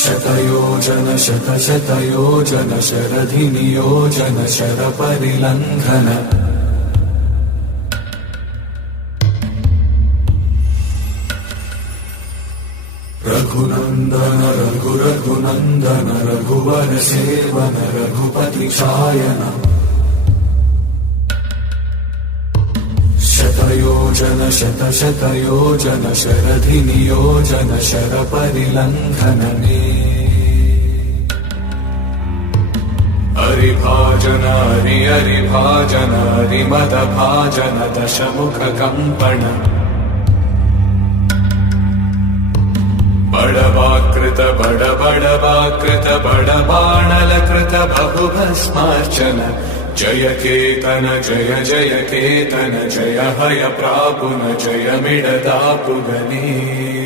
शतयोजन शतशतयोजन शरधिनियोजन शरपरिलङ्घन रघुनन्दन रघुरघुनन्दन रघुवर सेवन रघुपति चायन शतयोजन शतशतयोजन शरधिनियोजन शरपरिलङ्घनने हरिभाजन हरिभाजन हरिमदभाजन दशमुखकम्पण बडवाकृत बडवाकृत बडबाणलकृत बहुभस्मार्चन जय केतन जय जय केतन जय हय प्रापुन जय मिडदापुगने।